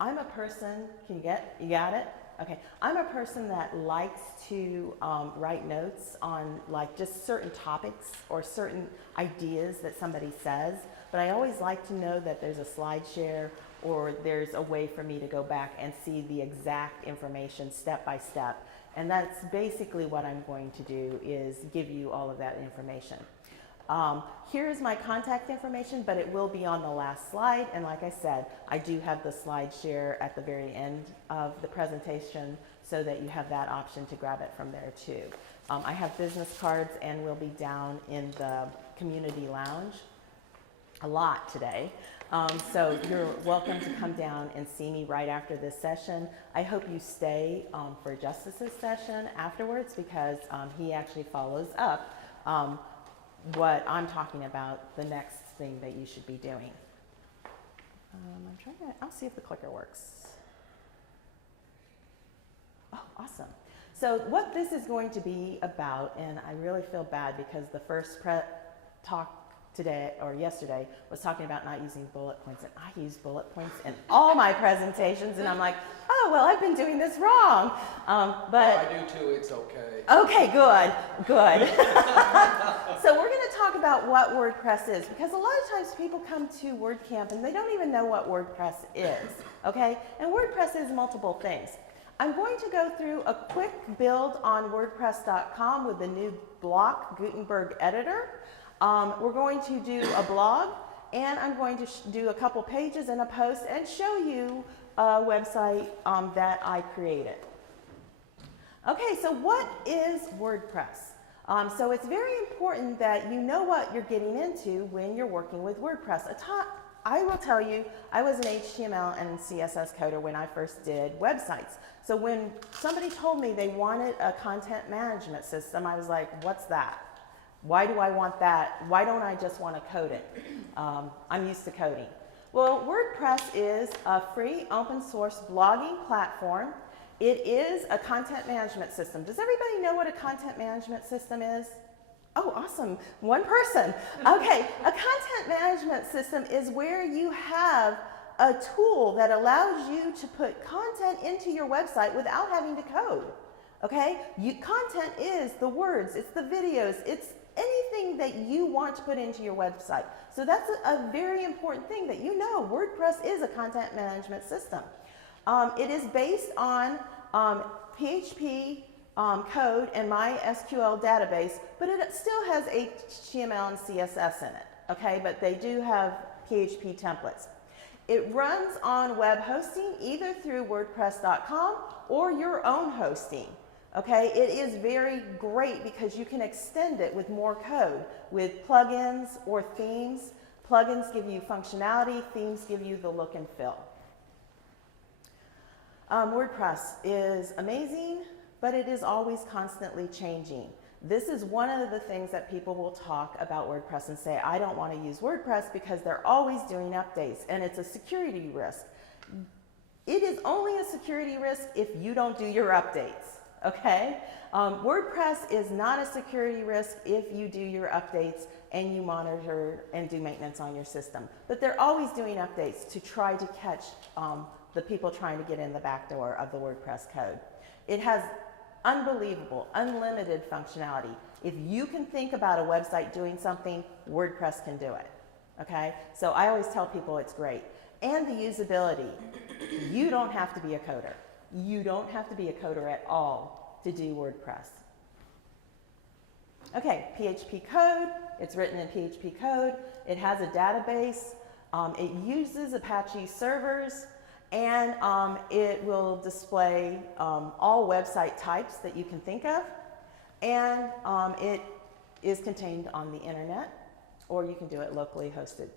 I'm a person, you got it? Okay, I'm a person that likes to write notes on like just certain topics or certain ideas that somebody says, but I always like to know that there's a slide share or there's a way for me to go back and see the exact information step by step. And that's basically what I'm going to do, is give you all of that information. Here's my contact information, but it will be on the last slide. And like I said, I do have the slide share at the very end of the presentation so that you have that option to grab it from there too. I have business cards and we'll be down in the community lounge a lot today. So you're welcome to come down and see me right after this session. I hope you stay for Justice's session afterwards, because he actually follows up what I'm talking about, the next thing that you should be doing. I'll see if the clicker works. Oh, awesome. So what this is going to be about, and I really feel bad because the first talk today or yesterday was talking about not using bullet points, and I use bullet points in all my presentations, and I'm like, oh, well, I've been doing this wrong. But I do too, it's okay. Okay, good, good. So we're going to talk about what WordPress is, because a lot of times people come to WordCamp and they don't even know what WordPress is, okay? And WordPress is multiple things. I'm going to go through a quick build on WordPress.com with the new block Gutenberg editor. We're going to do a blog, and I'm going to do a couple pages and a post and show you a website that I created. Okay, so what is WordPress? So it's very important that you know what you're getting into when you're working with WordPress. I will tell you, I was an HTML and CSS coder when I first did websites. So when somebody told me they wanted a content management system, I was like, what's that? Why do I want that? Why don't I just want to code it? I'm used to coding. Well, WordPress is a free open source blogging platform. It is a content management system. Does everybody know what a content management system is? Oh, awesome. One person. Okay, a content management system is where you have a tool that allows you to put content into your website without having to code. Okay? Content is the words, it's the videos, it's anything that you want to put into your website. So that's a very important thing that you know. WordPress is a content management system. It is based on PHP code and MySQL database, but it still has HTML and CSS in it, okay? But they do have PHP templates. It runs on web hosting, either through WordPress.com or your own hosting, okay? It is very great because you can extend it with more code, with plugins or themes. Plugins give you functionality, themes give you the look and feel. WordPress is amazing, but it is always constantly changing. This is one of the things that people will talk about WordPress and say, I don't want to use WordPress because they're always doing updates and it's a security risk. It is only a security risk if you don't do your updates, okay? WordPress is not a security risk if you do your updates and you monitor and do maintenance on your system. But they're always doing updates to try to catch the people trying to get in the back door of the WordPress code. It has unbelievable, unlimited functionality. If you can think about a website doing something, WordPress can do it, okay? So I always tell people it's great. And the usability. You don't have to be a coder. You don't have to be a coder at all to do WordPress. Okay, PHP code. It's written in PHP code. It has a database. It uses Apache servers. And it will display all website types that you can think of. And it is contained on the internet, or you can do it locally hosted.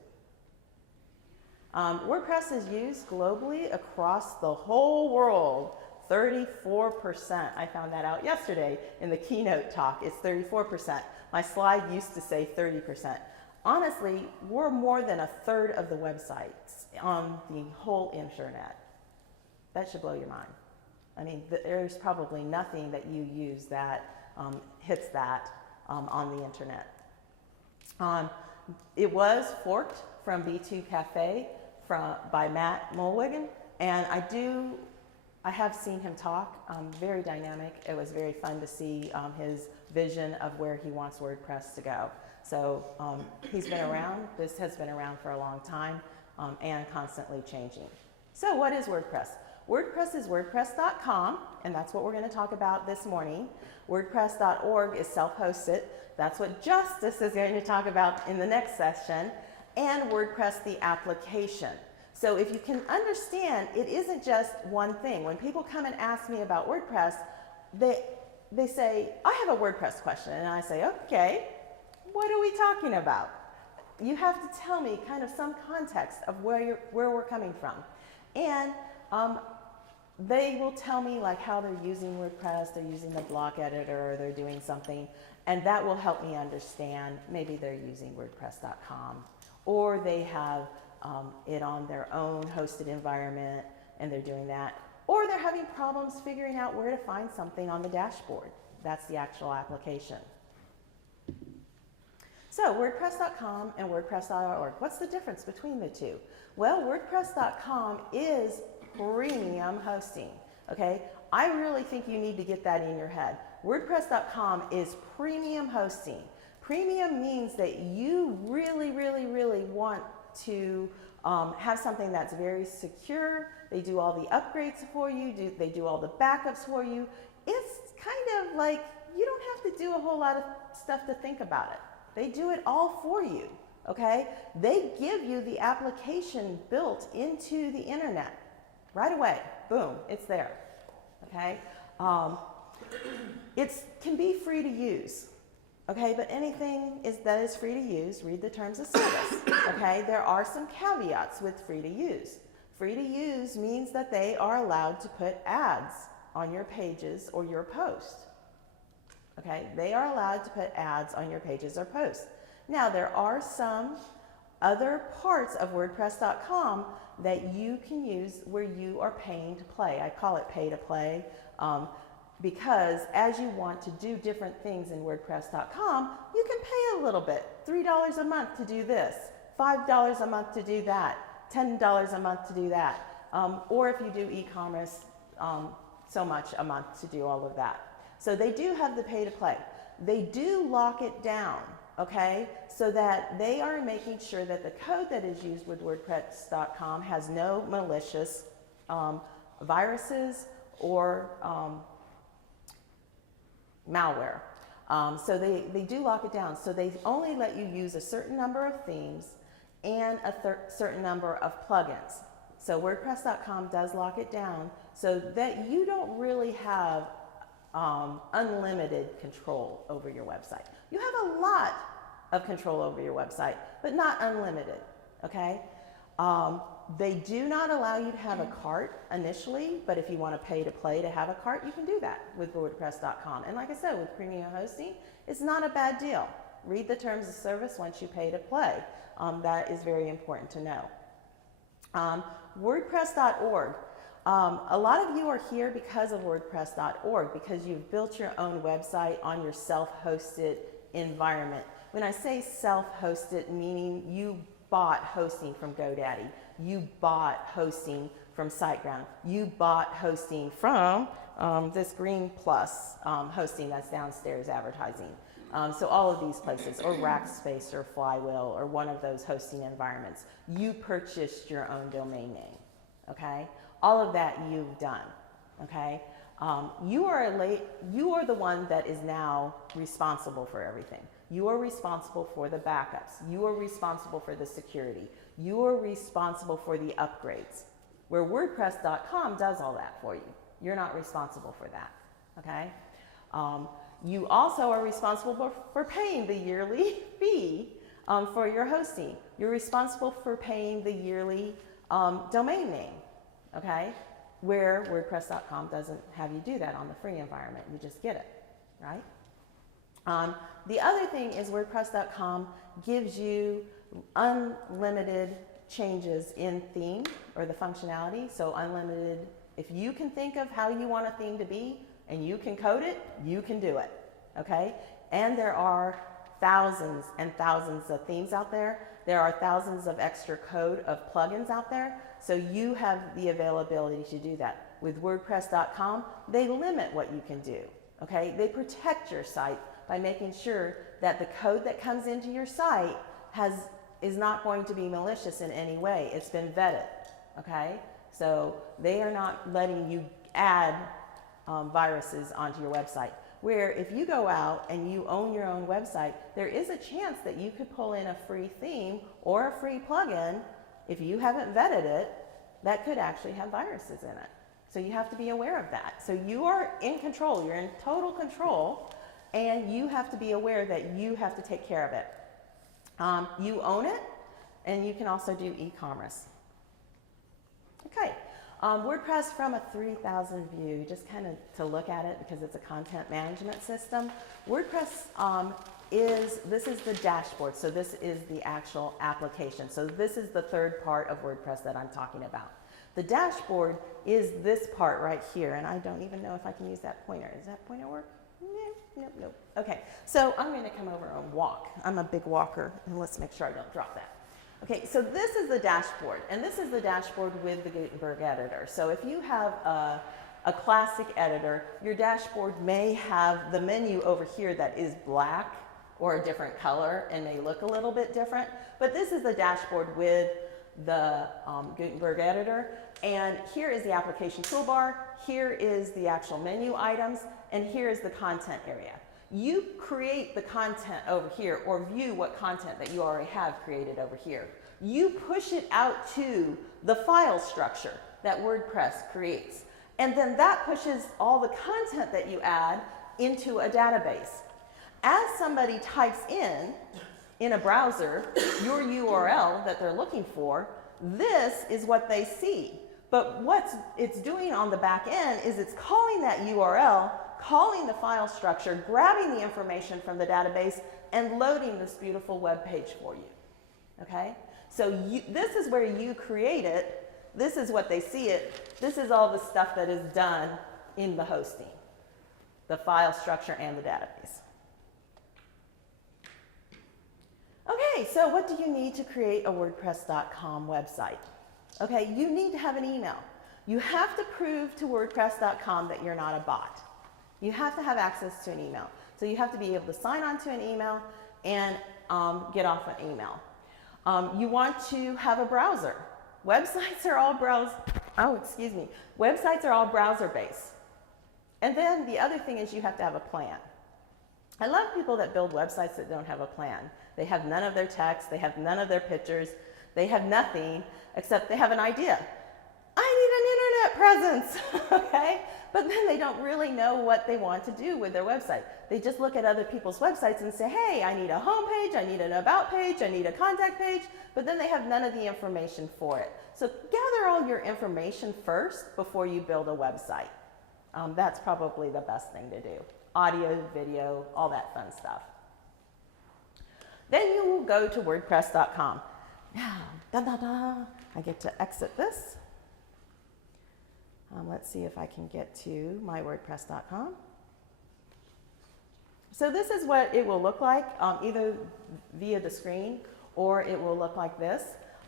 WordPress is used globally across the whole world, 34%. I found that out yesterday in the keynote talk. It's 34%. My slide used to say 30%. Honestly, we're more than a third of the websites on the whole internet. That should blow your mind. I mean, there's probably nothing that you use that hits that on the internet. It was forked from B2 Cafe by Matt Mulligan. And I have seen him talk, very dynamic. It was very fun to see his vision of where he wants WordPress to go. So he's been around, this has been around for a long time, and constantly changing. So what is WordPress? WordPress is WordPress.com, and that's what we're going to talk about this morning. WordPress.org is self-hosted. That's what Justice is going to talk about in the next session. And WordPress, the application. So if you can understand, it isn't just one thing. When people come and ask me about WordPress, they say, I have a WordPress question. And I say, okay, what are we talking about? You have to tell me kind of some context of where we're coming from. And they will tell me like how they're using WordPress, they're using the block editor, or they're doing something, and that will help me understand. Maybe they're using WordPress.com, or they have it on their own hosted environment and they're doing that, or they're having problems figuring out where to find something on the dashboard. That's the actual application. So WordPress.com and WordPress.org, what's the difference between the two? Well, WordPress.com is premium hosting, okay? I really think you need to get that in your head. WordPress.com is premium hosting. Premium means that you really, really, really want to have something that's very secure. They do all the upgrades for you. They do all the backups for you. It's kind of like you don't have to do a whole lot of stuff to think about it. They do it all for you, okay? They give you the application built into the internet right away. Boom, it's there, okay? It can be free to use, okay? But anything that is free to use, read the terms of service, okay? There are some caveats with free to use. Free to use means that they are allowed to put ads on your pages or your post. Okay, they are allowed to put ads on your pages or posts. Now, there are some other parts of WordPress.com that you can use where you are paying to play. I call it pay to play because as you want to do different things in WordPress.com, you can pay a little bit. $3 a month to do this, $5 a month to do that, $10 a month to do that. Or if you do e-commerce, so much a month to do all of that. So they do have the pay to play. They do lock it down, okay? So that they are making sure that the code that is used with WordPress.com has no malicious viruses or malware. So they do lock it down. So they only let you use a certain number of themes and a certain number of plugins. So WordPress.com does lock it down so that you don't really have unlimited control over your website. You have a lot of control over your website, but not unlimited, okay? They do not allow you to have a cart initially, but if you want to pay to play to have a cart, you can do that with WordPress.com. And like I said, with premium hosting, it's not a bad deal. Read the terms of service once you pay to play. That is very important to know. WordPress.org. A lot of you are here because of WordPress.org, because you've built your own website on your self-hosted environment. When I say self-hosted, meaning you bought hosting from GoDaddy, you bought hosting from SiteGround, you bought hosting from this Green Plus hosting that's downstairs advertising. So all of these places, or Rackspace or Flywheel or one of those hosting environments, you purchased your own domain name, okay? All of that you've done, okay? You are the one that is now responsible for everything. You are responsible for the backups. You are responsible for the security. You are responsible for the upgrades. Where WordPress.com does all that for you. You're not responsible for that, okay? You also are responsible for paying the yearly fee for your hosting. You're responsible for paying the yearly domain name, okay? Where WordPress.com doesn't have you do that on the free environment. You just get it, right? The other thing is WordPress.com gives you unlimited changes in theme or the functionality. So unlimited, if you can think of how you want a theme to be and you can code it, you can do it, okay? And there are thousands and thousands of themes out there. There are thousands of extra code of plugins out there, so you have the availability to do that. With WordPress.com, they limit what you can do, okay? They protect your site by making sure that the code that comes into your site is not going to be malicious in any way. It's been vetted, okay? So they are not letting you add viruses onto your website. Where if you go out and you own your own website, there is a chance that you could pull in a free theme or a free plugin, if you haven't vetted it, that could actually have viruses in it. So you have to be aware of that. So you are in control, you're in total control, and you have to be aware that you have to take care of it. You own it, and you can also do e-commerce. Okay. WordPress from a 3,000 view, just kind of to look at it because it's a content management system. WordPress this is the dashboard, so this is the actual application. So this is the third part of WordPress that I'm talking about. The dashboard is this part right here, and I don't even know if I can use that pointer. Does that pointer work? No. Okay, so I'm going to come over and walk. I'm a big walker, and let's make sure I don't drop that. Okay, so this is the dashboard, and this is the dashboard with the Gutenberg editor. So if you have a classic editor, your dashboard may have the menu over here that is black or a different color and may look a little bit different, but this is the dashboard with the Gutenberg editor, and here is the application toolbar, here is the actual menu items, and here is the content area. You create the content over here or view what content that you already have created over here. You push it out to the file structure that WordPress creates. And then that pushes all the content that you add into a database. As somebody types in a browser, your URL that they're looking for, this is what they see. But what it's doing on the back end is it's calling that URL, calling the file structure, grabbing the information from the database, and loading this beautiful web page for you, okay? So this is where you create it, this is what they see it, this is all the stuff that is done in the hosting, the file structure and the database. Okay, so what do you need to create a WordPress.com website? Okay, you need to have an email. You have to prove to WordPress.com that you're not a bot. You have to have access to an email. So you have to be able to sign on to an email and get off an email. You want to have a browser. Websites are all Websites are all browser-based. And then the other thing is you have to have a plan. I love people that build websites that don't have a plan. They have none of their text, they have none of their pictures, they have nothing except they have an idea. I need an internet presence, okay? But then they don't really know what they want to do with their website. They just look at other people's websites and say, hey, I need a home page, I need an about page, I need a contact page, but then they have none of the information for it. So gather all your information first before you build a website. That's probably the best thing to do. Audio, video, all that fun stuff. Then you will go to WordPress.com. Now, I get to exit this. Let's see if I can get to my WordPress.com. So this is what it will look like, either via the screen or it will look like this.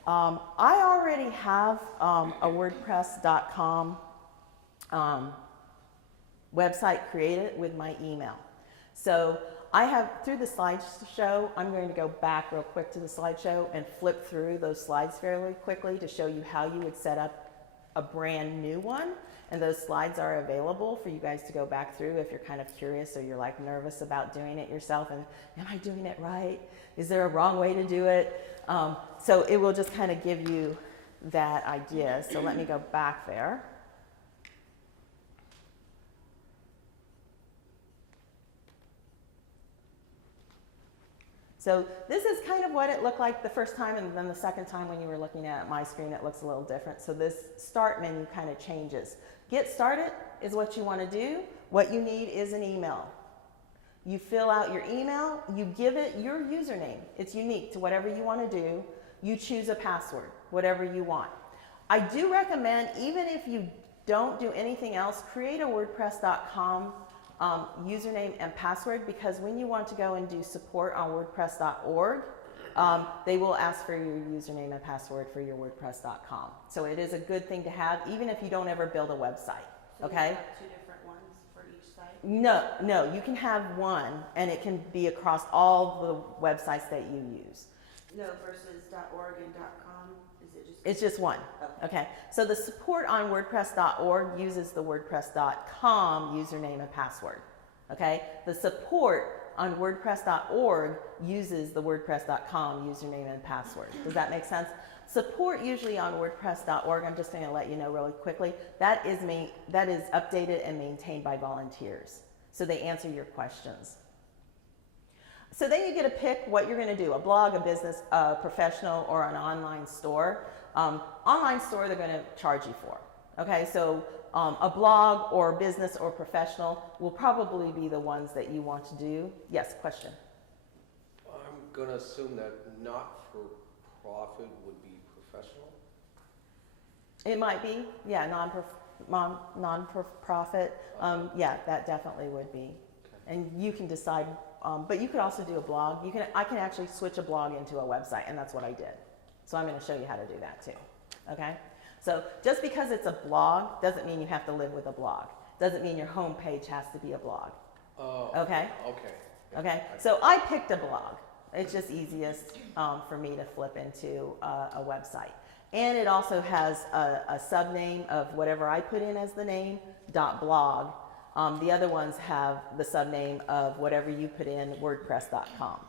I already have a WordPress.com website created with my email. So I have, through the slideshow, I'm going to go back real quick to the slideshow and flip through those slides fairly quickly to show you how you would set up a brand new one. And those slides are available for you guys to go back through if you're kind of curious or you're like nervous about doing it yourself and am I doing it right? Is there a wrong way to do it? So it will just kind of give you that idea. So let me go back there. So this is kind of what it looked like the first time, and then the second time when you were looking at my screen, it looks a little different. So this start menu kind of changes. Get started is what you want to do. What you need is an email. You fill out your email, you give it your username. It's unique to whatever you want to do. You choose a password, whatever you want. I do recommend, even if you don't do anything else, create a WordPress.com username and password, because when you want to go and do support on WordPress.org, they will ask for your username and password for your WordPress.com. So it is a good thing to have, even if you don't ever build a website. So Okay? you have 2 different ones for each site? No, you can have one, and it can be across all the websites that you use. No, versus .org and .com, is it just? It's just one. Okay. So the support on WordPress.org uses the WordPress.com username and password. Okay. The support on WordPress.org uses the WordPress.com username and password. Does that make sense? Support usually on WordPress.org, I'm just going to let you know really quickly, that is updated and maintained by volunteers. So they answer your questions. So then you get to pick what you're going to do, a blog, a business, a professional, or an online store. Online store they're going to charge you for. Okay, so a blog or business or professional will probably be the ones that you want to do. Yes, question? I'm going to assume that not-for-profit would be professional? It might be, yeah, non-for-profit. Yeah, that definitely would be. Okay. And you can decide, but you could also do a blog. I can actually switch a blog into a website, and that's what I did. So I'm going to show you how to do that too. Okay? So just because it's a blog doesn't mean you have to live with a blog. Doesn't mean your home page has to be a blog. Oh. Okay? Okay. Okay? So I picked a blog. It's just easiest for me to flip into a website. And it also has a subname of whatever I put in as the name, .blog. The other ones have the subname of whatever you put in, WordPress.com.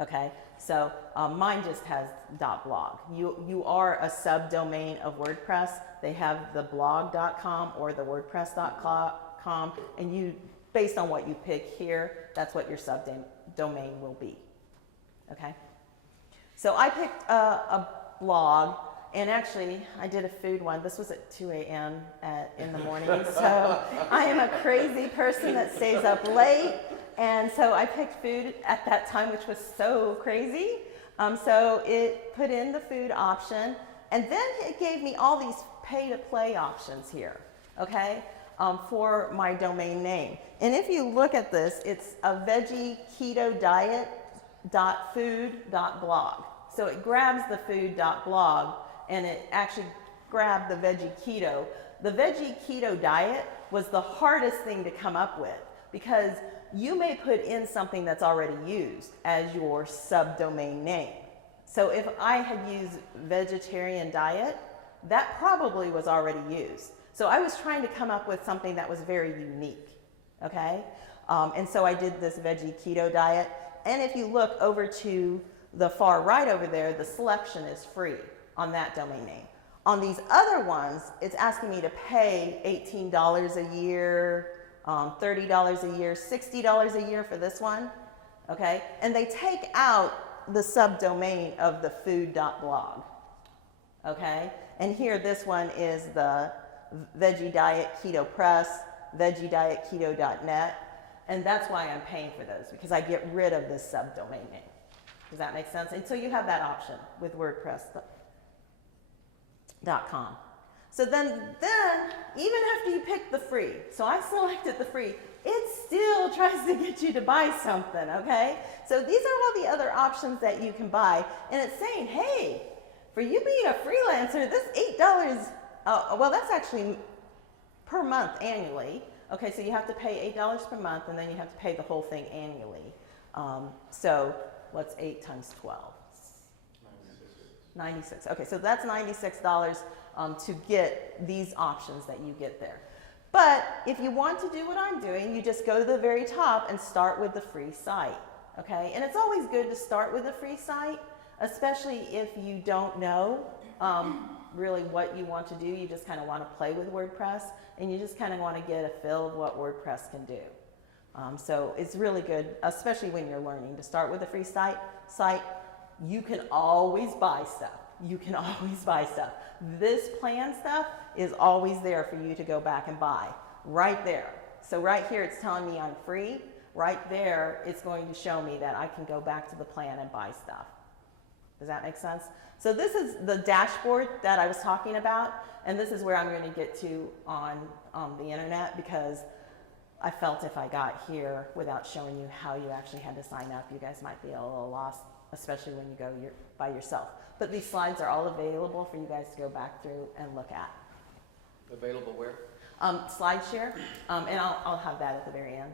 Okay, so mine just has .blog. You are a subdomain of WordPress. They have the blog.com or the WordPress.com, and you, based on what you pick here, that's what your subdomain will be. Okay, so I picked a blog, and actually I did a food one. This was at 2 a.m. in the morning, so I am a crazy person that stays up late. And so I picked food at that time, which was so crazy. So it put in the food option, and then it gave me all these pay-to-play options here, okay, for my domain name. And if you look at this, it's a veggie keto diet.food.blog. So it grabs the food.blog, and it actually grabbed the veggie keto. The veggie keto diet was the hardest thing to come up with, because you may put in something that's already used as your subdomain name. So if I had used vegetarian diet, that probably was already used. So I was trying to come up with something that was very unique, okay? And so I did this veggie keto diet. And if you look over to the far right over there, the selection is free on that domain name. On these other ones, it's asking me to pay $18 a year, $30 a year, $60 a year for this one, okay? And they take out the subdomain of the food.blog, okay? And here, this one is the Veggie Diet Keto Press, veggiedietketo.net, and that's why I'm paying for those, because I get rid of this subdomain name. Does that make sense? And so you have that option with WordPress.com. So then even after you pick the free, so I selected the free, it still tries to get you to buy something, okay? So these are all the other options that you can buy, and it's saying, hey, for you being a freelancer, this $8, well, that's actually per month annually. Okay, so you have to pay $8 per month, and then you have to pay the whole thing annually. So what's 8 times 12? 96. Okay, so that's $96 to get these options that you get there. But if you want to do what I'm doing, you just go to the very top and start with the free site, okay? And it's always good to start with a free site, especially if you don't know really what you want to do. You just kind of want to play with WordPress, and you just kind of want to get a feel of what WordPress can do. So it's really good, especially when you're learning, to start with a free site. You can always buy stuff. You can always buy stuff. This plan stuff is always there for you to go back and buy, right there. So right here, it's telling me I'm free. Right there, it's going to show me that I can go back to the plan and buy stuff. Does that make sense? So this is the dashboard that I was talking about, and this is where I'm going to get to on the internet, because I felt if I got here without showing you how you actually had to sign up, you guys might be a little lost especially when you go by yourself. But these slides are all available for you guys to go back through and look at. Available where? SlideShare, and I'll have that at the very end.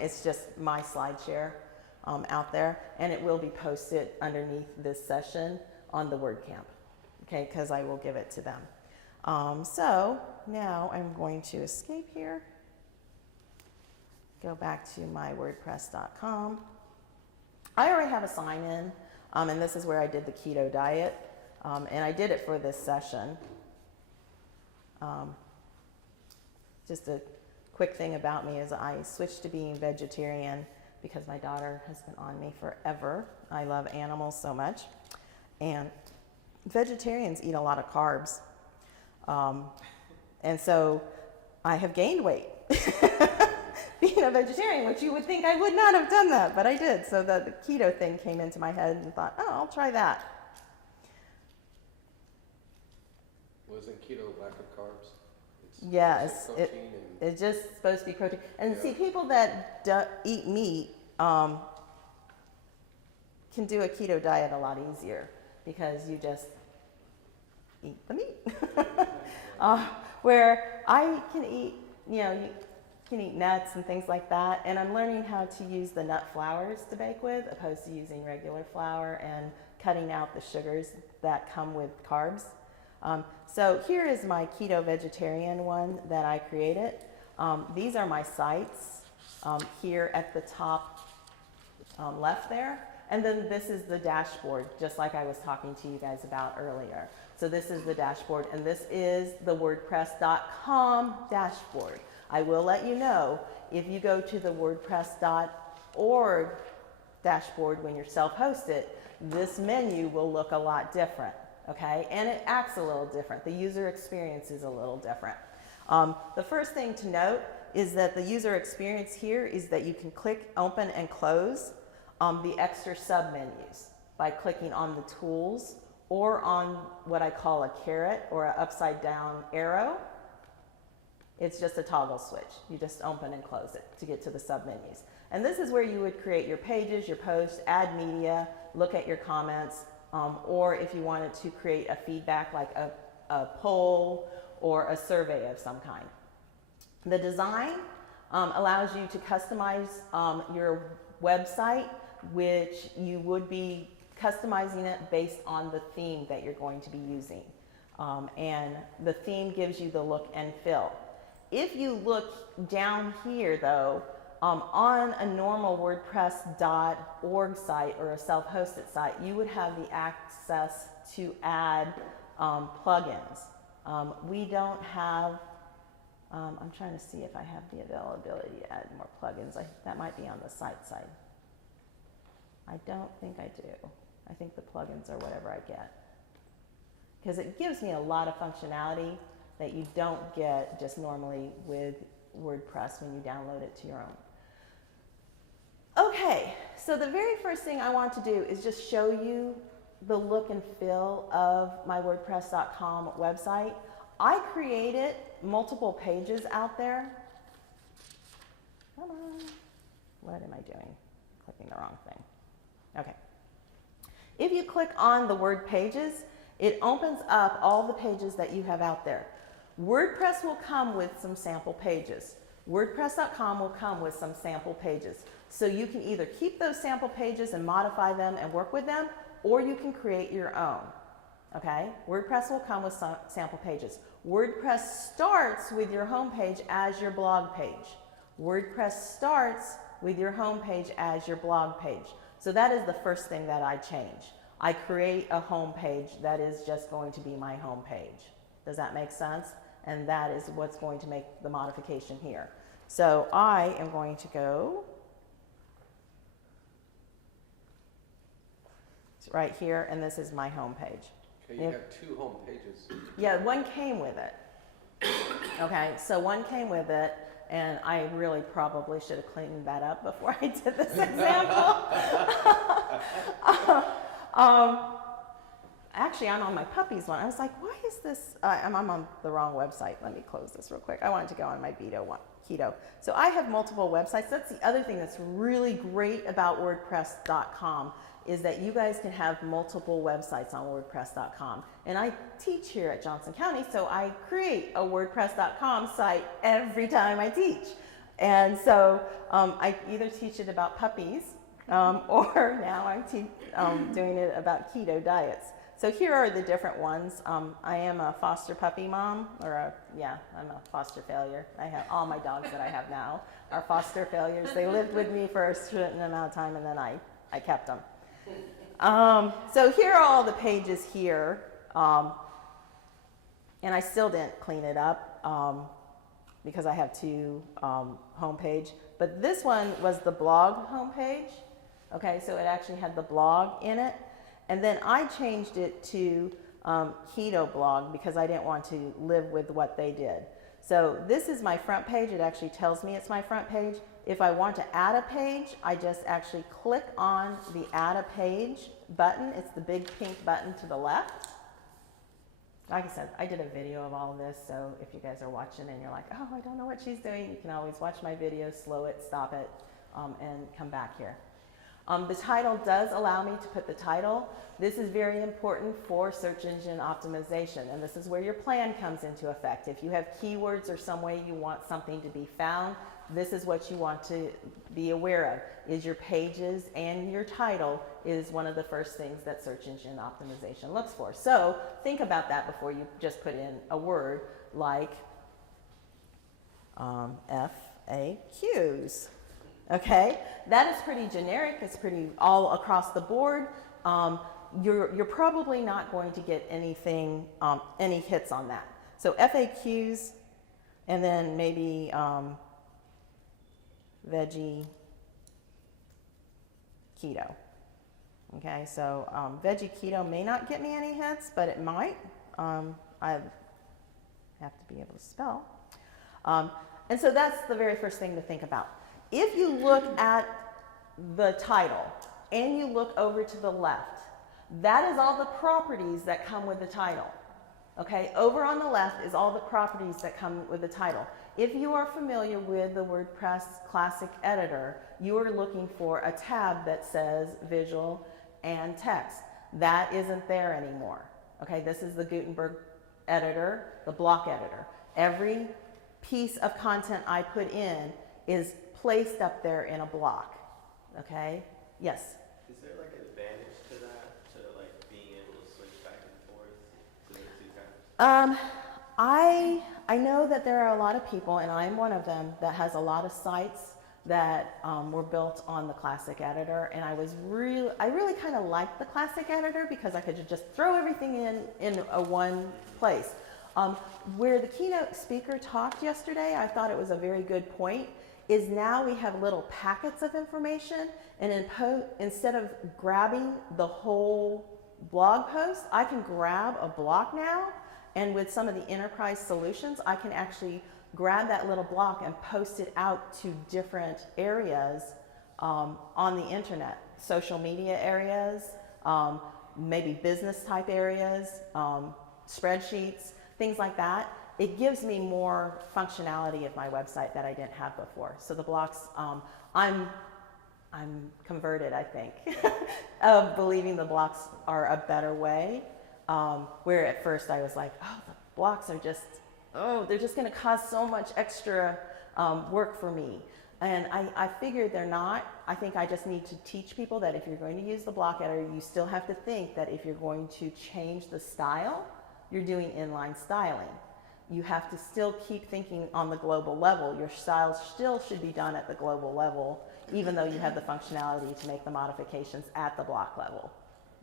It's just my SlideShare out there, and it will be posted underneath this session on the WordCamp, okay, because I will give it to them. So now I'm going to escape here, go back to my WordPress.com. I already have a sign in, and this is where I did the keto diet, and I did it for this session. Just a quick thing about me is I switched to being vegetarian because my daughter has been on me forever. I love animals so much. And vegetarians eat a lot of carbs. And so I have gained weight being a vegetarian, which you would think I would not have done that, but I did. So the keto thing came into my head and thought, oh, I'll try that. Wasn't keto lack of carbs? Yes, protein it's just supposed to be protein. And Yeah. see, people that eat meat can do a keto diet a lot easier because you just eat the meat. Where I can eat, you can eat nuts and things like that, and I'm learning how to use the nut flours to bake with opposed to using regular flour and cutting out the sugars that come with carbs. So here is my keto vegetarian one that I created. These are my sites here at the top left there. And then this is the dashboard, just like I was talking to you guys about earlier. So this is the dashboard, and this is the WordPress.com dashboard. I will let you know, if you go to the WordPress.org dashboard when you're self-hosted, this menu will look a lot different. Okay, and it acts a little different. The user experience is a little different. The first thing to note is that the user experience here is that you can click, open, and close the extra sub-menus by clicking on the tools or on what I call a caret or an upside down arrow. It's just a toggle switch. You just open and close it to get to the sub-menus. And this is where you would create your pages, your posts, add media, look at your comments, or if you wanted to create a feedback like a poll or a survey of some kind. The design allows you to customize your website, which you would be customizing it based on the theme that you're going to be using. And the theme gives you the look and feel. If you look down here though, on a normal WordPress.org site or a self-hosted site, you would have the access to add plugins. We don't have, I'm trying to see if I have the availability to add more plugins. That might be on the site side. I don't think I do. I think the plugins are whatever I get. Because it gives me a lot of functionality that you don't get just normally with WordPress when you download it to your own. Okay, so the very first thing I want to do is just show you the look and feel of my WordPress.com website. I created multiple pages out there. Come on. What am I doing? Clicking the wrong thing. Okay. If you click on the word pages, it opens up all the pages that you have out there. WordPress will come with some sample pages. WordPress.com will come with some sample pages. So you can either keep those sample pages and modify them and work with them, or you can create your own. Okay? WordPress will come with some sample pages. WordPress starts with your homepage as your blog page. WordPress starts with your homepage as your blog page. So that is the first thing that I change. I create a homepage that is just going to be my homepage. Does that make sense? And that is what's going to make the modification here. So I am going to go right here, and this is my homepage. Okay, you have two home pages. Yeah, one came with it. Okay, so one came with it, and I really probably should have cleaned that up before I did this example. Actually, I'm on my puppies one. I was like, why is this? I'm on the wrong website. Let me close this real quick. I wanted to go on my keto. So I have multiple websites. That's the other thing that's really great about WordPress.com is that you guys can have multiple websites on WordPress.com. And I teach here at Johnson County, so I create a WordPress.com site every time I teach. And so I either teach it about puppies or now I'm doing it about keto diets. So here are the different ones. I am a foster puppy mom, I'm a foster failure. I have all my dogs that I have now are foster failures. They lived with me for a certain amount of time and then I kept them. So here are all the pages here. And I still didn't clean it up because I have two homepage. But this one was the blog homepage. Okay, so it actually had the blog in it. And then I changed it to keto blog because I didn't want to live with what they did. So this is my front page. It actually tells me it's my front page. If I want to add a page, I just actually click on the add a page button. It's the big pink button to the left. Like I said, I did a video of all of this, so if you guys are watching and you're like, oh, I don't know what she's doing, you can always watch my video, slow it, stop it, and come back here. The title does allow me to put the title. This is very important for search engine optimization, and this is where your plan comes into effect. If you have keywords or some way you want something to be found, this is what you want to be aware of, is your pages and your title is one of the first things that search engine optimization looks for. So think about that before you just put in a word like FAQs. Okay, that is pretty generic. It's pretty all across the board. You're probably not going to get anything, any hits on that. So FAQs, and then maybe veggie keto. Okay, so veggie keto may not get me any hits, but it might. I have to be able to spell. And so that's the very first thing to think about. If you look at the title and you look over to the left, that is all the properties that come with the title. Okay, over on the left is all the properties that come with the title. If you are familiar with the WordPress Classic Editor, you are looking for a tab that says visual and text. That isn't there anymore. Okay, this is the Gutenberg editor, the block editor. Every piece of content I put in is placed up there in a block. Okay? Yes? Is there like an advantage to that, to like being able to switch back and forth to the two tabs? I know that there are a lot of people, and I'm one of them, that has a lot of sites that were built on the Classic Editor, and I really kind of liked the Classic Editor because I could just throw everything in a one place. Where the keynote speaker talked yesterday, I thought it was a very good point, is now we have little packets of information, and instead of grabbing the whole blog post, I can grab a block now, and with some of the enterprise solutions, I can actually grab that little block and post it out to different areas on the internet, social media areas, maybe business type areas, spreadsheets, things like that. It gives me more functionality of my website that I didn't have before. So the blocks, I'm converted, I think, of believing the blocks are a better way. Where at first I was like, oh, the blocks are just, they're just going to cause so much extra work for me. And I figured they're not. I think I just need to teach people that if you're going to use the block editor, you still have to think that if you're going to change the style, you're doing inline styling. You have to still keep thinking on the global level. Your styles still should be done at the global level, even though you have the functionality to make the modifications at the block level.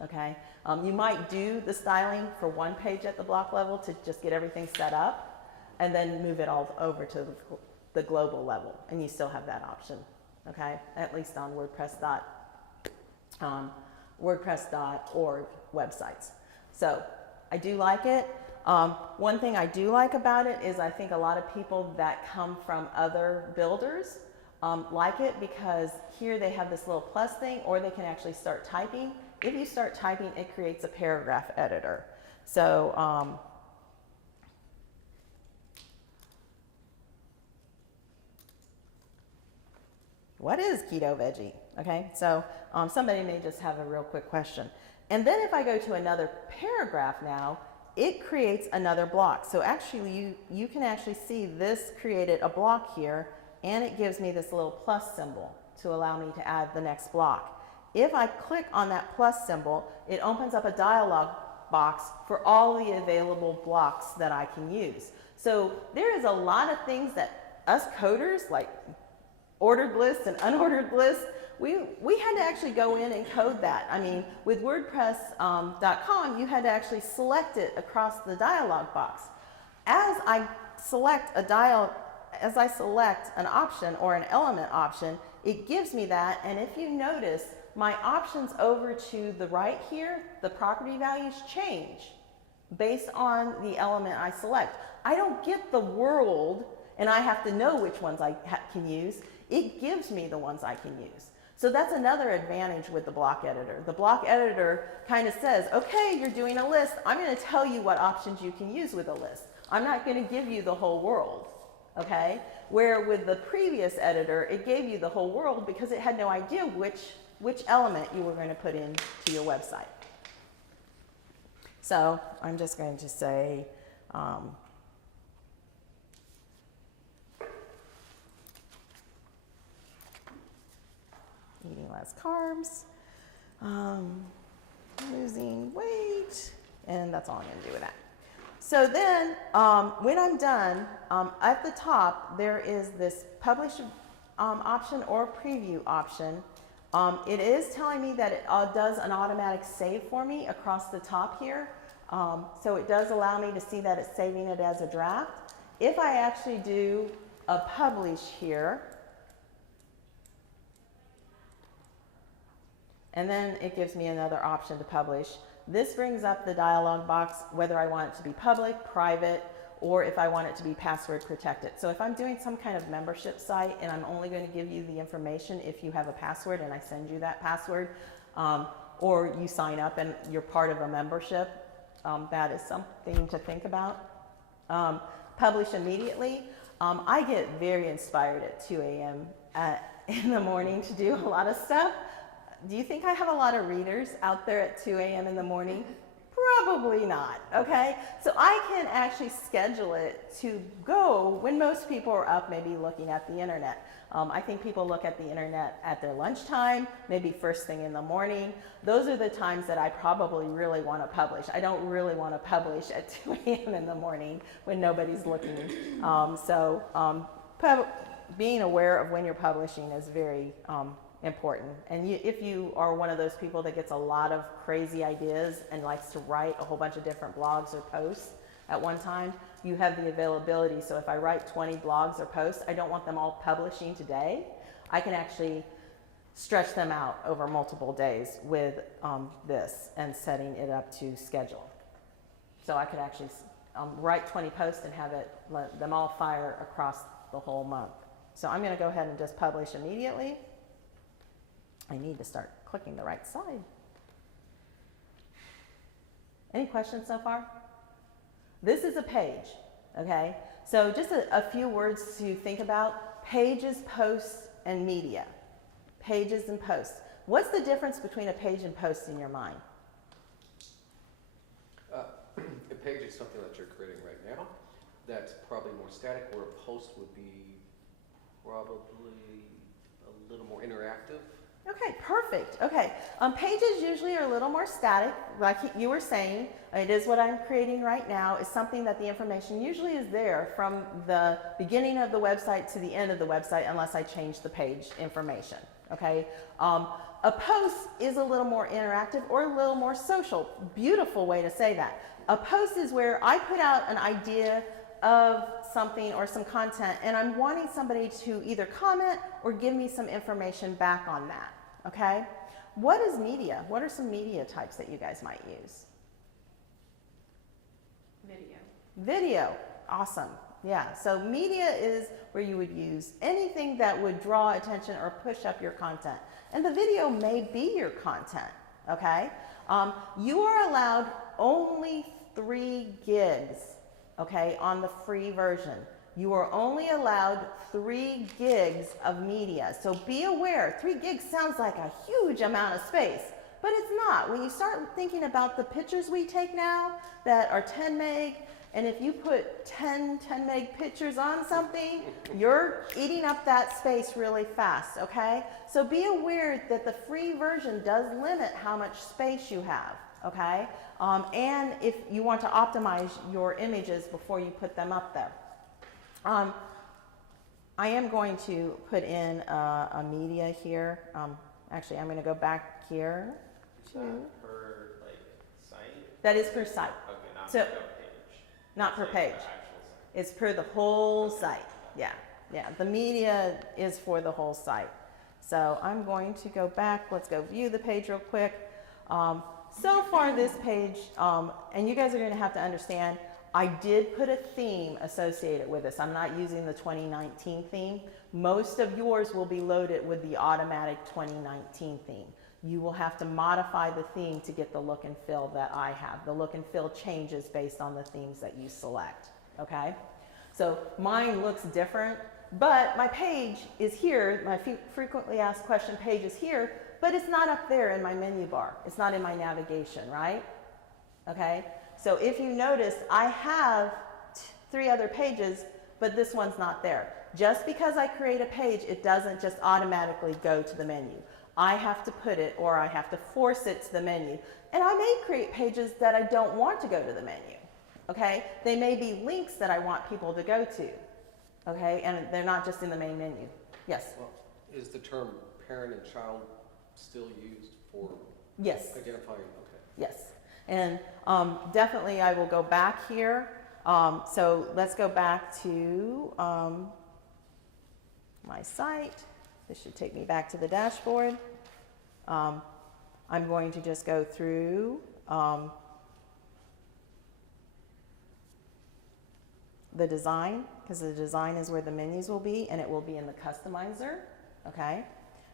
Okay? You might do the styling for one page at the block level to just get everything set up, and then move it all over to the global level, and you still have that option. Okay? At least on WordPress.org websites. So I do like it. One thing I do like about it is I think a lot of people that come from other builders like it because here they have this little plus thing, or they can actually start typing, if you start typing, it creates a paragraph editor. So, what is keto veggie? Okay, so somebody may just have a real quick question. And then if I go to another paragraph now, it creates another block. So actually you can actually see this created a block here, and it gives me this little plus symbol to allow me to add the next block. If I click on that plus symbol, it opens up a dialog box for all the available blocks that I can use. So there is a lot of things that us coders, like ordered lists and unordered lists, we had to actually go in and code that. I mean, with WordPress.com, you had to actually select it across the dialog box. As I select an option or an element option, it gives me that. And if you notice, my options over to the right here, the property values change based on the element I select. I don't get the world and I have to know which ones I can use. It gives me the ones I can use. So that's another advantage with the block editor. The block editor kind of says, okay, you're doing a list. I'm going to tell you what options you can use with a list. I'm not going to give you the whole world, okay? Where with the previous editor, it gave you the whole world because it had no idea which element you were going to put into your website. So I'm just going to say, eating less carbs, losing weight, and that's all I'm going to do with that. So then when I'm done, at the top there is this publish option or preview option. It is telling me that it does an automatic save for me across the top here. So it does allow me to see that it's saving it as a draft. If I actually do a publish here, and then it gives me another option to publish. This brings up the dialog box, whether I want it to be public, private, or if I want it to be password protected. So if I'm doing some kind of membership site and I'm only going to give you the information if you have a password and I send you that password, or you sign up and you're part of a membership, that is something to think about. Publish immediately. I get very inspired at 2 a.m. In the morning to do a lot of stuff. Do you think I have a lot of readers out there at 2 a.m. in the morning? Probably not, okay? So I can actually schedule it to go when most people are up maybe looking at the internet. I think people look at the internet at their lunchtime, maybe first thing in the morning. Those are the times that I probably really want to publish. I don't really want to publish at 2 a.m. in the morning when nobody's looking. Being aware of when you're publishing is very important. And if you are one of those people that gets a lot of crazy ideas and likes to write a whole bunch of different blogs or posts at one time, you have the availability. So if I write 20 blogs or posts, I don't want them all publishing today. I can actually stretch them out over multiple days with this and setting it up to schedule. So I could actually write 20 posts and let them all fire across the whole month. So I'm going to go ahead and just publish immediately. I need to start clicking the right side. Any questions so far? This is a page, okay? So just a few words to think about. Pages, posts, and media. Pages and posts. What's the difference between a page and post in your mind? A page is something that you're creating right now. That's probably more static, where a post would be probably a little more interactive. Okay, perfect. Okay, pages usually are a little more static, like you were saying. It is what I'm creating right now. Is something that the information usually is there from the beginning of the website to the end of the website, unless I change the page information. Okay, a post is a little more interactive or a little more social. Beautiful way to say that. A post is where I put out an idea of something or some content, and I'm wanting somebody to either comment or give me some information back on that, okay? What is media? What are some media types that you guys might use? Video. Video, awesome. Yeah, so media is where you would use anything that would draw attention or push up your content. And the video may be your content, okay? You are allowed only 3 gigs, okay, on the free version. You are only allowed 3 gigs of media. So be aware, 3 gigs sounds like a huge amount of space, but it's not. When you start thinking about the pictures we take now that are 10 meg, and if you put 10 meg pictures on something, you're eating up that space really fast, okay? So be aware that the free version does limit how much space you have, okay? And if you want to optimize your images before you put them up there. I am going to put in a media here. Actually, I'm going to go back here. Is that per like site? That is per site. Okay, not So- per page. Not per Like page. the actual site. It's per the whole site. Yeah, yeah. The media is for the whole site. So I'm going to go back. Let's go view the page real quick. So far this page, and you guys are going to have to understand, I did put a theme associated with this. I'm not using the 2019 theme. Most of yours will be loaded with the automatic 2019 theme. You will have to modify the theme to get the look and feel that I have. The look and feel changes based on the themes that you select, okay? So mine looks different, but my page is here. My frequently asked question page is here, but it's not up there in my menu bar. It's not in my navigation, right? Okay? So if you notice, I have 3 other pages, but this one's not there. Just because I create a page, it doesn't just automatically go to the menu. I have to put it, or I have to force it to the menu. And I may create pages that I don't want to go to the menu, okay? They may be links that I want people to go to, okay? And they're not just in the main menu. Yes? Well, is the term parent and child still used for Yes. identifying? Okay. Yes. And definitely I will go back here. So let's go back to my site. This should take me back to the dashboard. I'm going to just go through the design, because the design is where the menus will be, and it will be in the customizer, okay?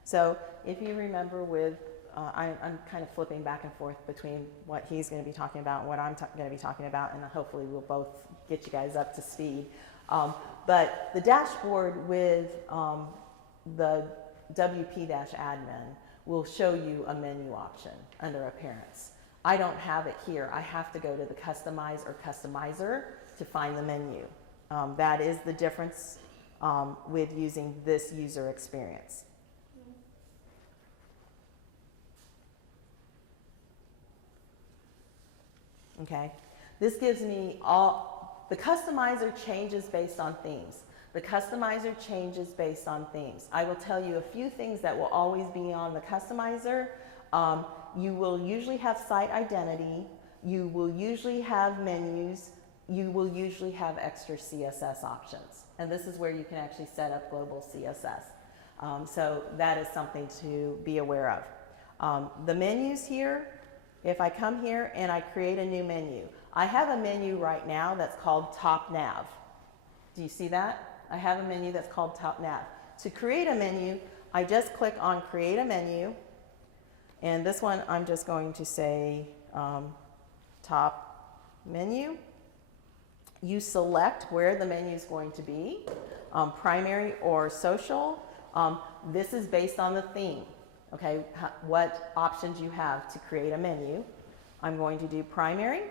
So if you remember with, I'm kind of flipping back and forth between what he's going to be talking about and what I'm going to be talking about, and hopefully we'll both get you guys up to speed. But the dashboard with the WP-admin will show you a menu option under appearance. I don't have it here. I have to go to the customize or customizer to find the menu. That is the difference with using this user experience. Okay, this gives me all, the customizer changes based on themes. The customizer changes based on themes. I will tell you a few things that will always be on the customizer. You will usually have site identity. You will usually have menus. You will usually have extra CSS options. And this is where you can actually set up global CSS. So that is something to be aware of. The menus here, if I come here and I create a new menu, I have a menu right now that's called Top Nav. Do you see that? I have a menu that's called Top Nav. To create a menu, I just click on Create a Menu. And this one, I'm just going to say Top Menu. You select where the menu is going to be, primary or social. This is based on the theme, okay? What options you have to create a menu. I'm going to do primary.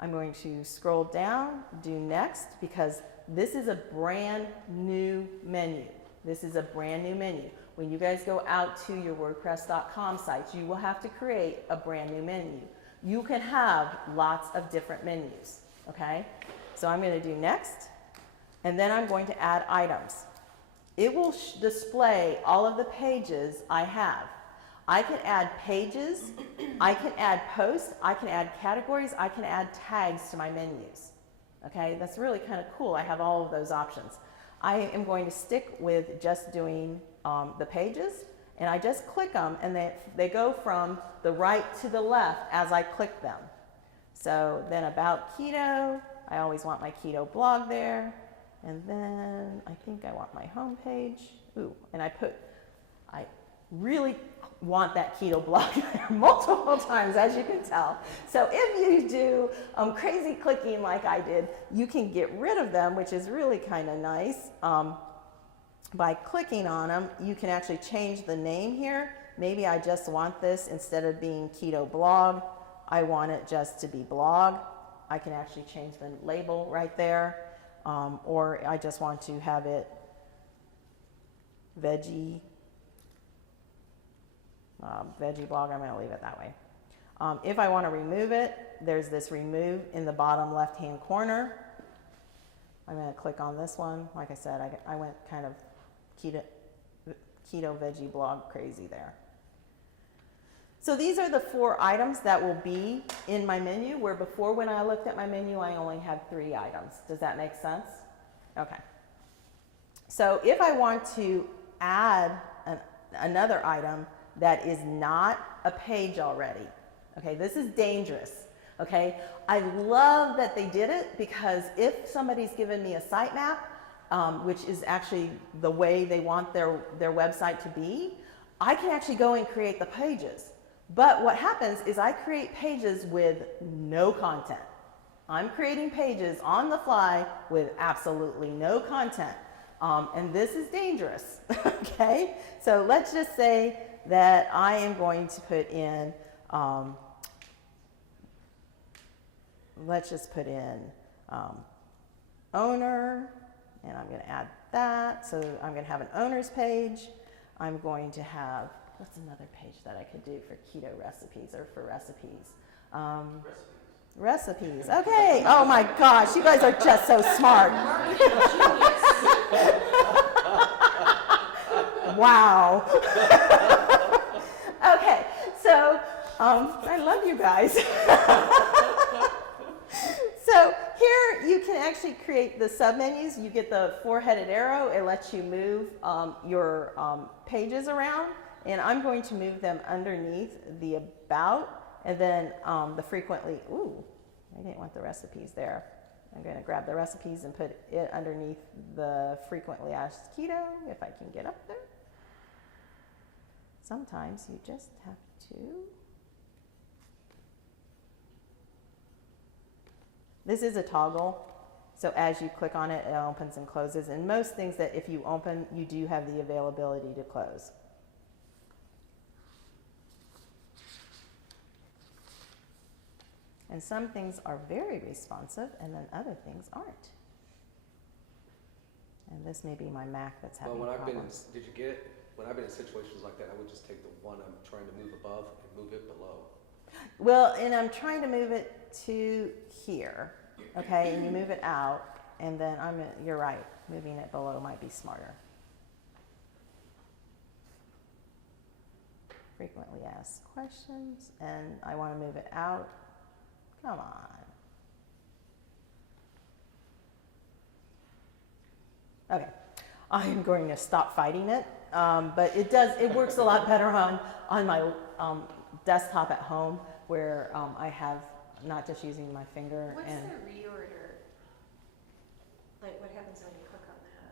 I'm going to scroll down, do next, because this is a brand new menu. This is a brand new menu. When you guys go out to your WordPress.com sites, you will have to create a brand new menu. You can have lots of different menus, okay? So I'm going to do next, and then I'm going to add items. It will display all of the pages I have. I can add pages, I can add posts, I can add categories, I can add tags to my menus. Okay, that's really kind of cool. I have all of those options. I am going to stick with just doing the pages, and I just click them, and they go from the right to the left as I click them. So then about keto, I always want my keto blog there, and then I think I want my home page. Ooh, and really want that keto blog there multiple times, as you can tell. So if you do crazy clicking like I did, you can get rid of them, which is really kind of nice. By clicking on them, you can actually change the name here. Maybe I just want this, instead of being keto blog, I want it just to be blog. I can actually change the label right there. Or I just want to have it veggie blog. I'm going to leave it that way. If I want to remove it, there's this remove in the bottom left hand corner. I'm going to click on this one. Like I said, I went kind of keto veggie blog crazy there. So these are the 4 items that will be in my menu, where before, when I looked at my menu, I only had 3 items. Does that make sense? Okay. So if I want to add another item that is not a page already, okay, this is dangerous. Okay, I love that they did it, because if somebody's given me a sitemap, which is actually the way they want their website to be, I can actually go and create the pages. But what happens is I create pages with no content. I'm creating pages on the fly with absolutely no content. And this is dangerous, okay? So let's just say that I am going to put in, let's just put in owner, and I'm going to add that. So I'm going to have an owner's page. I'm going to have, what's another page that I could do for keto recipes, or for recipes? Recipes. Okay. Oh my gosh, you guys are just so smart. Wow. Okay, so I love you guys. So here you can actually create the submenus. You get the 4-headed arrow. It lets you move your pages around. And I'm going to move them underneath the about, and then the frequently, ooh, I didn't want the recipes there. I'm going to grab the recipes and put it underneath the frequently asked keto, if I can get up there. Sometimes you just have to. This is a toggle, so as you click on it, it opens and closes. And most things that if you open, you do have the availability to close. And some things are very responsive, and then other things aren't. And this may be my Mac that's having problems. Did you get it? When I've been in situations like that, I would just take the one I'm trying to move above and move it below. Well, and I'm trying to move it to here, okay? And you move it out, and then you're right, moving it below might be smarter. Frequently asked questions, and I want to move it out. Come on. Okay, I'm going to stop fighting it, but it works a lot better on my desktop at home, where I have not just using my finger. What's and the reorder? Like, what happens when you click on that?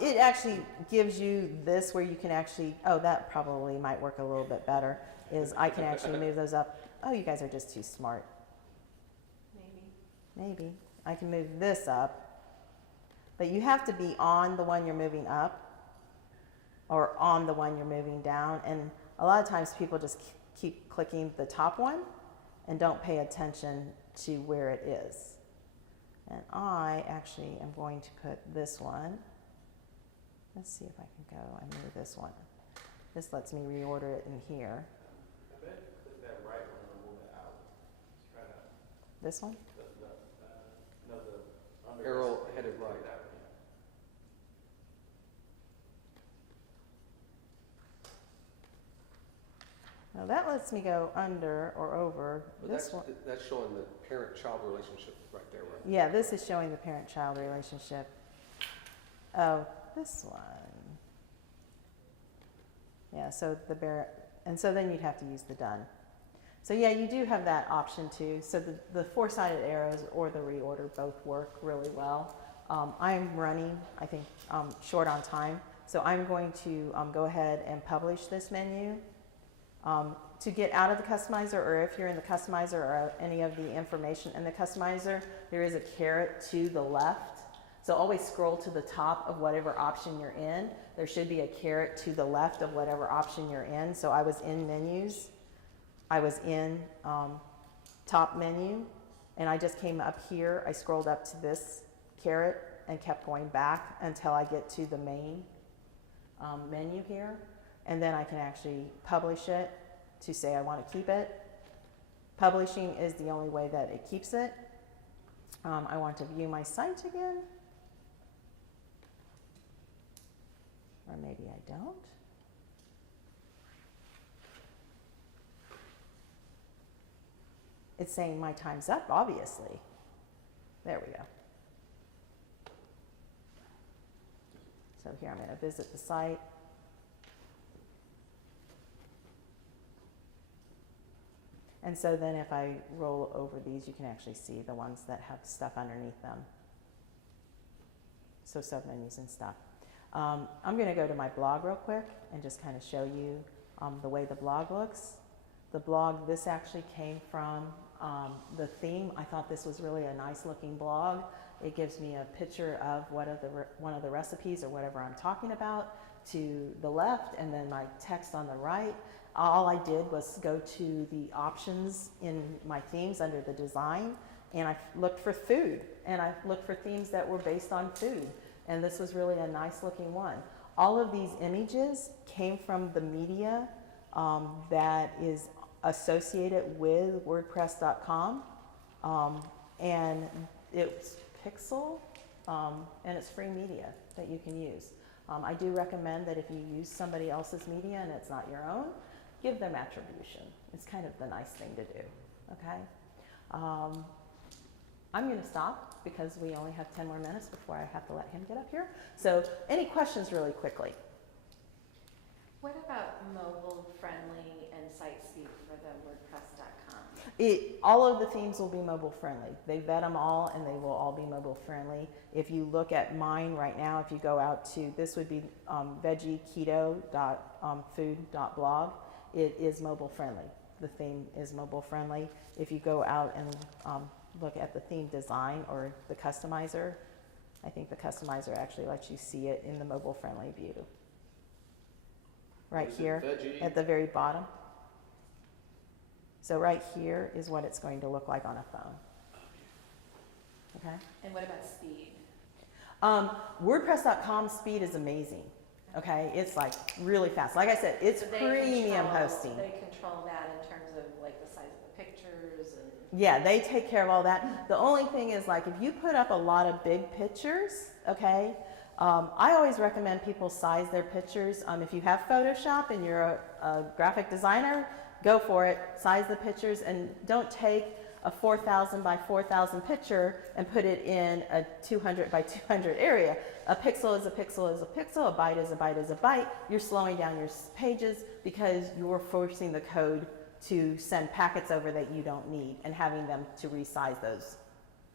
it actually gives you this, where you can actually, oh, that probably might work a little bit better, is I can actually move those up. Oh, you guys are just too smart. Maybe. I can move this up, but you have to be on the one you're moving up or on the one you're moving down. And a lot of times people just keep clicking the top one and don't pay attention to where it is. And I actually am going to put this one. Let's see if I can go and move this one. This lets me reorder it in here. I bet you click that right one and move it out. Let's try that. This one? No, the Arrow headed right. Now that lets me go under or over But this one. that's showing the parent-child relationship right there, right? Yeah, this is showing the parent-child relationship. Oh, this one. Yeah, so and so then you'd have to use the done. So yeah, you do have that option too. So the 4-sided arrows or the reorder both work really well. I'm running, I think, short on time. So I'm going to go ahead and publish this menu. To get out of the customizer, or if you're in the customizer or any of the information in the customizer, there is a caret to the left. So always scroll to the top of whatever option you're in. There should be a caret to the left of whatever option you're in. So I was in menus. I was in top menu, and I just came up here. I scrolled up to this caret and kept going back until I get to the main menu here. And then I can actually publish it to say I want to keep it. Publishing is the only way that it keeps it. I want to view my site again. Or maybe I don't. It's saying my time's up, obviously. There we go. So here I'm going to visit the site. And so then if I roll over these, you can actually see the ones that have stuff underneath them. So submenus and stuff. I'm going to go to my blog real quick and just kind of show you the way the blog looks. The blog, this actually came from the theme. I thought this was really a nice looking blog. It gives me a picture of one of the recipes or whatever I'm talking about to the left, and then my text on the right. All I did was go to the options in my themes under the design, and I looked for food, and I looked for themes that were based on food. And this was really a nice looking one. All of these images came from the media that is associated with WordPress.com. And it's Pixel, and it's free media that you can use. I do recommend that if you use somebody else's media and it's not your own, give them attribution. It's kind of the nice thing to do, okay? I'm going to stop because we only have 10 more minutes before I have to let him get up here. So any questions really quickly? What about mobile friendly and site speed for the WordPress.com? All of the themes will be mobile friendly. They vet them all and they will all be mobile friendly. If you look at mine right now, if you go out to, this would be veggieketo.food.blog. It is mobile friendly. The theme is mobile friendly. If you go out and look at the theme design or the customizer, I think the customizer actually lets you see it in the mobile friendly view. Right here at the very bottom. So right here is what it's going to look like on a phone. Okay? And what about speed? WordPress.com speed is amazing. Okay? It's like really fast. Like I said, it's premium hosting. They control that in terms of like the size of the pictures and... Yeah, they take care of all that. The only thing is, like, if you put up a lot of big pictures, okay, I always recommend people size their pictures. If you have Photoshop and you're a graphic designer, go for it. Size the pictures and don't take a 4,000 by 4,000 picture and put it in a 200 by 200 area. A pixel is a pixel is a pixel. A byte is a byte is a byte. You're slowing down your pages because you're forcing the code to send packets over that you don't need and having them to resize those.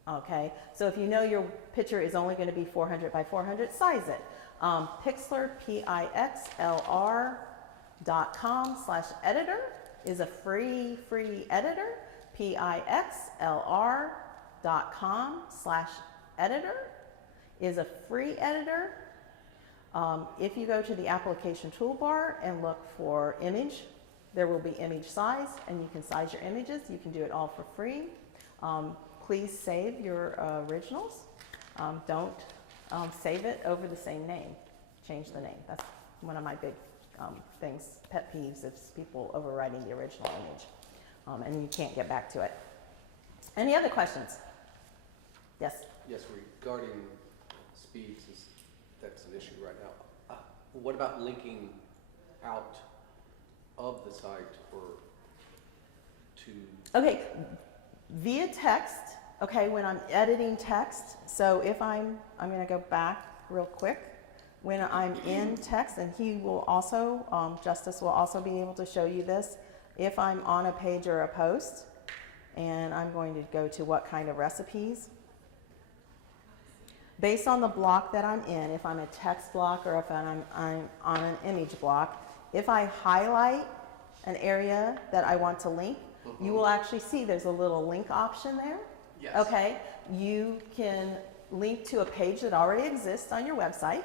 Okay, so if you know your picture is only going to be 400 by 400, size it. Pixlr, pixlr.com/editor is a free editor. pixlr.com/editor is a free editor. If you go to the application toolbar and look for image, there will be image size, and you can size your images. You can do it all for free. Please save your originals. Don't save it over the same name. Change the name. That's one of my big things, pet peeves, is people overwriting the original image. And you can't get back to it. Any other questions? Yes? Yes, regarding speeds, that's an issue right now. What about linking out of the site to... Okay, via text, okay, when I'm editing text, so if I'm going to go back real quick. When I'm in text, and he will also, Justice will also be able to show you this, if I'm on a page or a post, and I'm going to go to what kind of recipes. based on the block that I'm in, if I'm a text block or if I'm on an image block, if I highlight an area that I want to link, you will actually see there's a little link option there. Yes. Okay, you can link to a page that already exists on your website,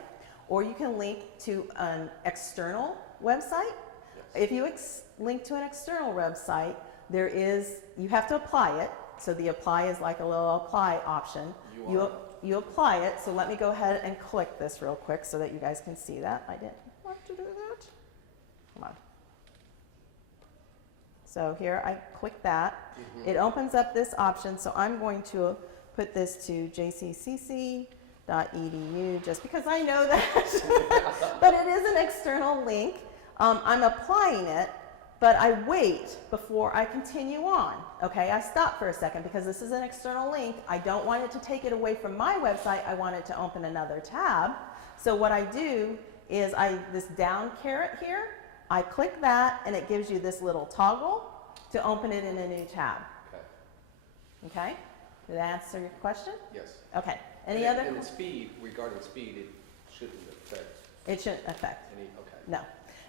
or you can link to an external website. Yes. If you link to an external website, you have to apply it. So the apply is like a little apply option. You apply it. So let me go ahead and click this real quick so that you guys can see that. I didn't want to do that. Come on. So here I click that. It opens up this option. So I'm going to put this to jccc.edu just because I know that. But it is an external link. I'm applying it, but I wait before I continue on. Okay, I stop for a second because this is an external link. I don't want it to take it away from my website. I want it to open another tab. So what I do is this down caret here, I click that and it gives you this little toggle to open it in a new tab. Okay. Okay? Did that answer your question? Yes. Okay. Any And other? And speed, regarding speed, it shouldn't affect It shouldn't affect. any, okay. No.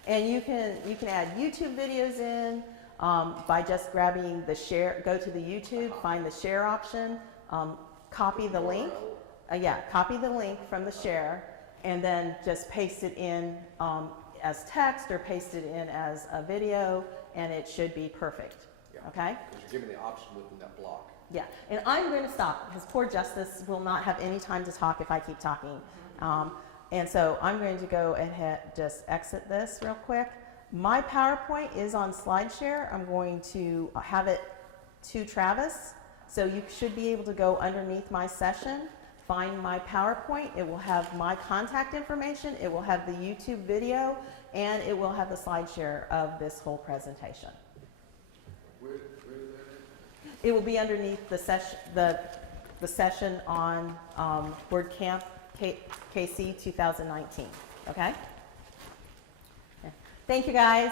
And you can add YouTube videos in by just grabbing the share, go to the YouTube, find the share option, copy the link. Copy the link from the share and then just paste it in as text or paste it in as a video and it should be perfect. Yeah. Okay? Because you're given the option within that block. Yeah, and I'm going to stop because poor Justice will not have any time to talk if I keep talking. And so I'm going to go ahead, just exit this real quick. My PowerPoint is on SlideShare. I'm going to have it to Travis. So you should be able to go underneath my session, find my PowerPoint. It will have my contact information. It will have the YouTube video, and it will have the SlideShare of this whole presentation. Where is that? It will be underneath the session, the session on WordCamp KC 2019. Okay? Yeah. Thank you, guys.